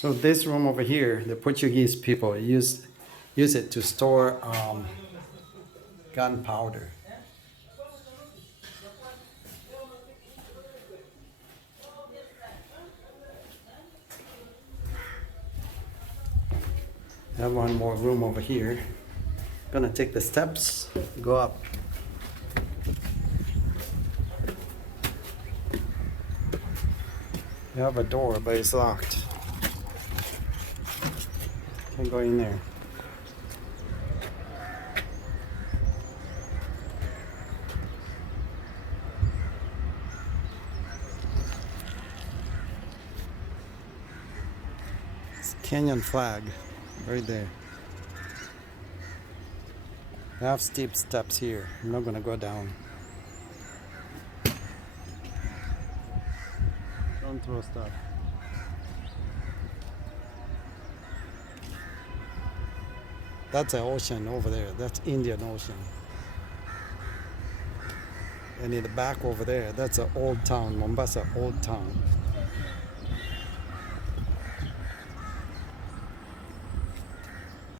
So this room over here, the Portuguese people use it to store gunpowder. I have one more room over here. Gonna take the steps, go up. You have a door, but it's locked. Can't go in there. It's Kenyan flag right there. I have steep steps here. I'm not gonna go down. Don't throw stuff. That's an ocean over there. That's Indian Ocean. And in the back over there, that's an old town, Mombasa Old Town.